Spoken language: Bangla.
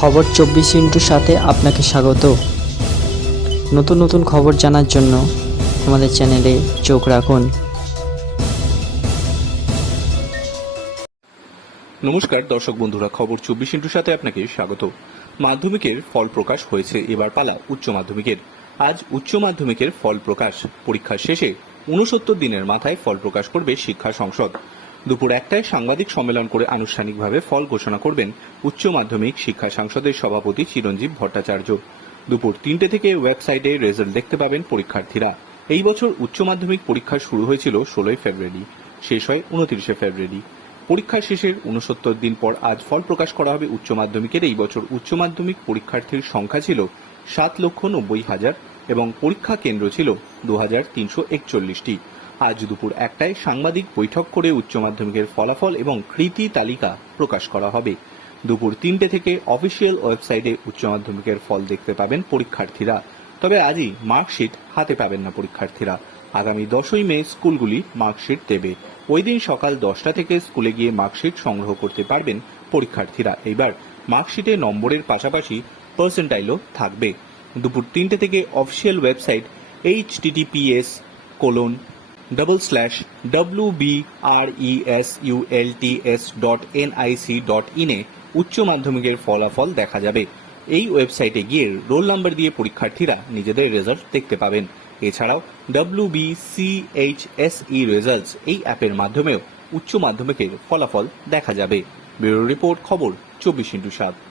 খবর চব্বিশ ইন্টুর সাথে আপনাকে স্বাগত। নতুন নতুন খবর জানার জন্য আমাদের চ্যানেলে চোখ রাখুন। নমস্কার দর্শক বন্ধুরা, খবর চব্বিশ ইন্টুর সাথে আপনাকে স্বাগত। মাধ্যমিকের ফল প্রকাশ হয়েছে, এবার পালা উচ্চ মাধ্যমিকের। আজ উচ্চ মাধ্যমিকের ফল প্রকাশ। পরীক্ষার শেষে উনসত্তর দিনের মাথায় ফল প্রকাশ করবে শিক্ষা সংসদ। দুপুর একটায় সাংবাদিক সম্মেলন করে আনুষ্ঠানিকভাবে ফল ঘোষণা করবেন উচ্চ মাধ্যমিক শিক্ষা সংসদের সভাপতি চিরঞ্জীব ভট্টাচার্য। দুপুর তিনটে থেকে ওয়েবসাইটে রেজাল্ট দেখতে পাবেন পরীক্ষার্থীরা। এই বছর উচ্চ মাধ্যমিক পরীক্ষা শুরু হয়েছিল ষোলোই ফেব্রুয়ারি, শেষ হয় উনত্রিশে ফেব্রুয়ারি। পরীক্ষা শেষের উনসত্তর দিন পর আজ ফল প্রকাশ করা হবে উচ্চ মাধ্যমিকের। এই বছর উচ্চ মাধ্যমিক পরীক্ষার্থীর সংখ্যা ছিল সাত লক্ষ নব্বই হাজার এবং পরীক্ষা কেন্দ্র ছিল দু হাজার তিনশো একচল্লিশটি। আজ দুপুর একটায় সাংবাদিক বৈঠক করে উচ্চ মাধ্যমিকের ফলাফল এবং কৃতি তালিকা প্রকাশ করা হবে। দুপুর তিনটে থেকে অফিসিয়াল ওয়েবসাইটে উচ্চ মাধ্যমিকের ফল দেখতে পাবেন পরীক্ষার্থীরা। তবে আজই মার্কশিট হাতে পাবেন না পরীক্ষার্থীরা। আগামী দশই মে স্কুলগুলি মার্কশিট দেবে। ওই দিন সকাল দশটা থেকে স্কুলে গিয়ে মার্কশিট সংগ্রহ করতে পারবেন পরীক্ষার্থীরা। এবার মার্কশিটে নম্বরের পাশাপাশি পার্সেন্টাইলও থাকবে। দুপুর তিনটে থেকে official website H TTPS colon double slash W B R E S U L T S dot NIC dot ইনে উচ্চ মাধ্যমিকের ফলাফল দেখা যাবে। এই ওয়েবসাইটে গিয়ে রোল নাম্বার দিয়ে পরীক্ষার্থীরা নিজেদের রেজাল্ট দেখতে পাবেন। এছাড়াও W B C H S E results এই অ্যাপের মাধ্যমেও উচ্চ মাধ্যমিকের ফলাফল দেখা যাবে। ব্যুরো রিপোর্ট খবর চব্বিশ ইন্টু সাত।